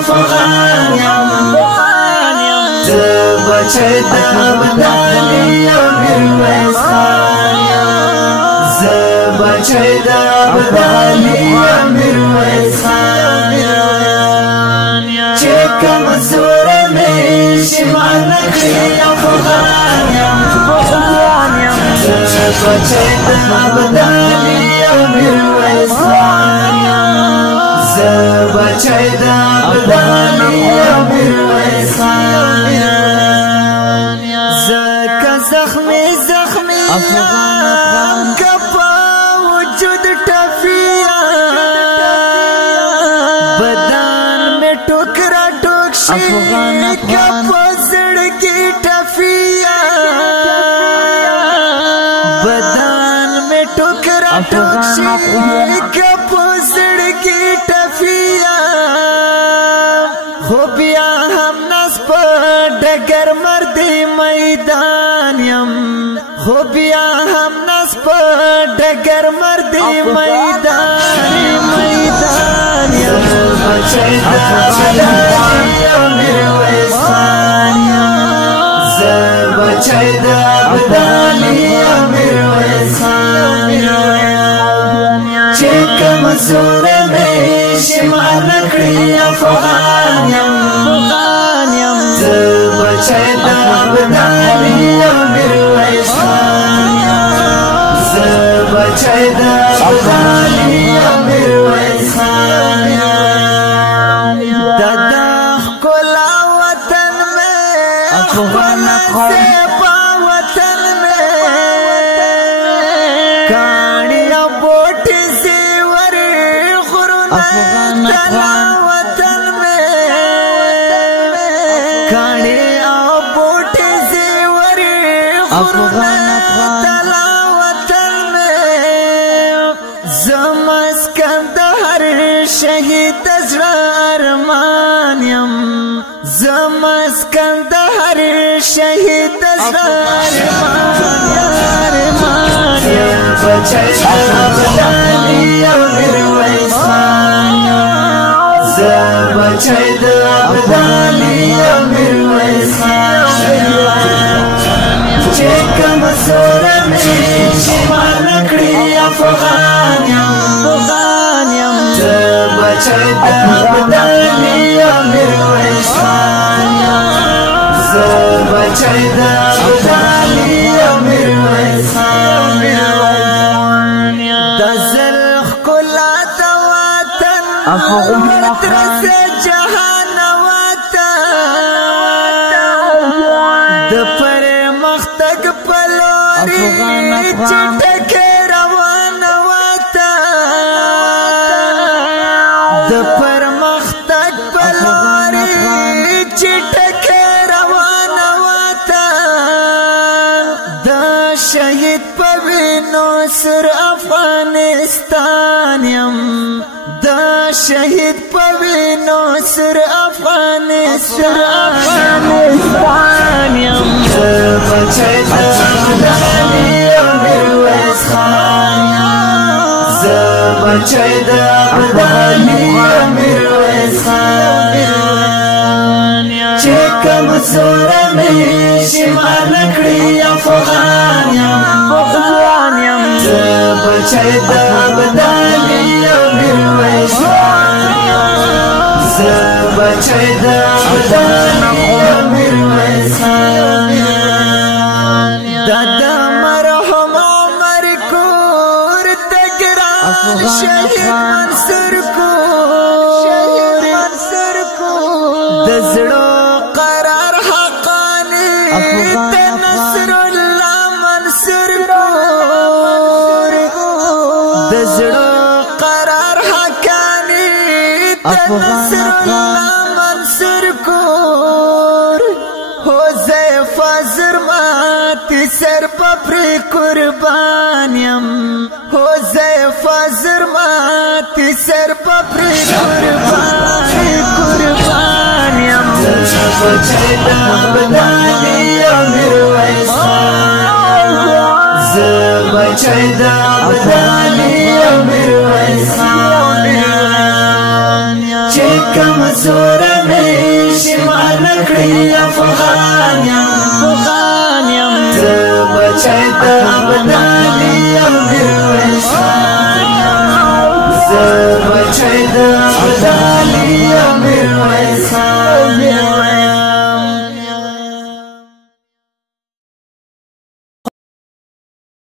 افغان یم زه بچی د ابدالي میرویس خان یم زه بچی د ابدالي میرویس خان یم چې کمزور مې شمار نکړي افغان یم زه بچی د ابدالي میرویس خان یم زه بچی د ابدالي میرویس خان یم زه که زخمی افغان که په وجود ټپیا بدن میں ټوکرا ټوک شي که په زړګي ټپیا بدن میں ټوکرا ټوک شي که په زړګي ټپیا خو بیا هم نس په ډګر مردي میدان یم خو بیا هم نس په ډګر مردي میدان یم بچی د ابدالي میرویس خان یم زه بچی د ابدالي میرویس خان یم چې کمزور مې شمار نکړي افغان یم زه بچی د ابدالي میرویس خان یم زه بچی د ابدالي میرویس خان یم د ښکلا وطن مې افغان سپا وطن مې کاڼي او بوټي زیور غرونه تلا وطن مې کاڼي او بوټي زیور غرونه تلا وطن مې زمسکن د هر شهید زړه ارمان یم زمسکن د هر شهید زړه ارمان یم بچی د ابدالي میرویس خان یم زه بچی د ابدالي میرویس خان یم چې کمزور مې شمار نکړي افغان یم زه بچی د ابدالي میرویس خان یم زه بچی د ابدالي میرویس خان یم د زل ښکلا د وطن ورترسه جهان وطن د پرمختګ په لوري چې ټکه روان وطن د پرمختګ په لوري چې ټکه روان وطن د شهید په وینو سر افغانستان یم د شهید په وینو سر افغانستان یم زه بچی د ابدالي میرویس خان یم زه بچی د ابدالي میرویس خان یم چې کمزور مې شمار نکړي افغان یم زه بچی د ابدالي میرویس خان یم زه بچی د ابدالي میرویس خان یم د مرحوم عمر کور د ګران شهید منصور کور د زړه قرار حقانی د نصر الله منصور کور د زړه قرار حقانی د نصر الله منصور کور حذیفه زرماتی سر پر قربان یم حذیفه زرماتی سر پر قربان یم بچی د ابدالي میرویس خان زه بچی د ابدالي میرویس خان چې کمزور کړی افغان یم زه بچی د ابدالي یم میرویس خان یم زه بچی د ابدالي یم میرویس